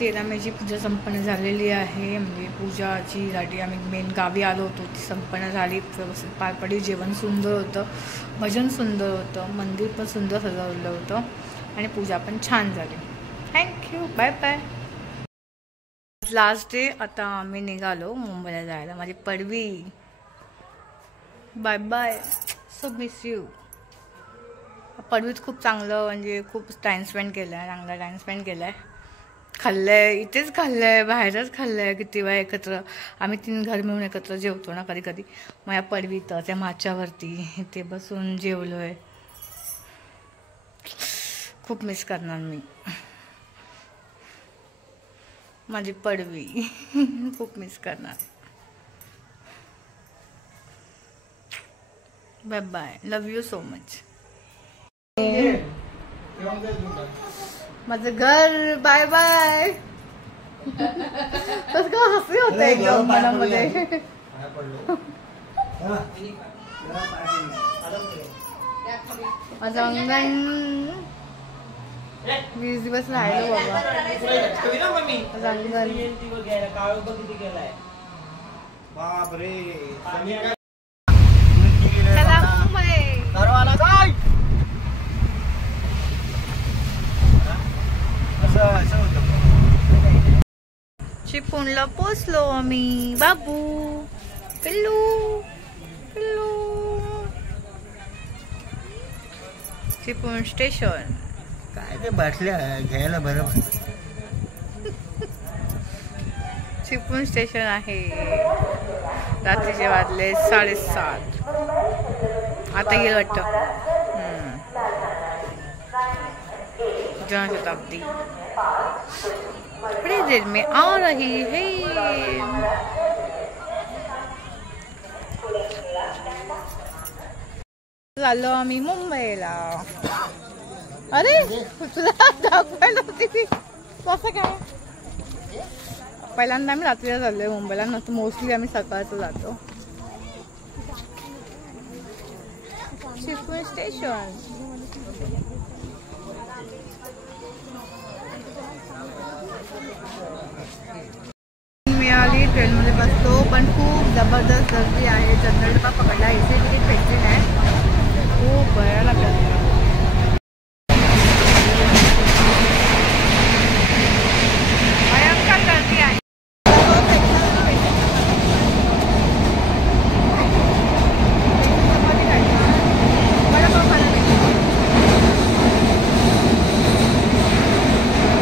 तेराम्याची पूजा संपन्न झालेली आहे. म्हणजे पूजाची साठी आम्ही मेन गावी आलो होतो, ती संपन्न झाली, व्यवस्थित पार पडली. जेवण सुंदर होतं, भजन सुंदर होतं, मंदिर पण सुंदर सजवलं होतं आणि पूजा पण छान झाली. Thank you, bye bye. Last day. आता आम्ही निघालो मुंबईला जायला. माझी पडवी, bye bye, so miss you. पडवीत खूप चांगलं म्हणजे खूप टाइम स्पेंड केला आहे, चांगला टाइम स्पेंड केला आहे. खाल्लं आहे, इथेच खाल्लं आहे, बाहेरच खाल्लं आहे. किती वेळा एकत्र आम्ही 3 घर मिळून एकत्र जेवतो ना कधी कधी. मग या पडवीत त्या माच्यावरती इथे बसून जेवलो आहे. खूप मिस करणार मी माझी पडवी. खूप मिस करणार. Bye bye, love you so much. माझं घर, बाय बाय. कसं का हसू होतं एकदम मनामध्ये. माझं अंगण 20 दिवस राहिलो बाबा. माझं अंगण चला मुंबई. चिपळूणला पोचलो आम्ही. बाबू पिल्लू पिल्लू. चिपळूण स्टेशन. काय ते बसल्या घ्यायला बरं. चिपळूण स्टेशन आहे. रात्रीचे वाजले 7:30. आता गेलं वाटतं जनशताब्दी. थोड़ी देर में आ रही है. आलो आम्ही मुंबईला. अरे तुला दाखवायला होती ती कसं काय. पहिल्यांदा आम्ही रात्रीला चाललोय मुंबईला. नंतर मोस्टली आम्ही सकाळचं जातो. चिपळूण स्टेशन. मिळाली. ट्रेनमध्ये बसतो पण खूप जबरदस्त गर्दी आहे. जनरल डबा पकडला. एसी तिकीट भेटली नाही. खूप भयानक गर्दी.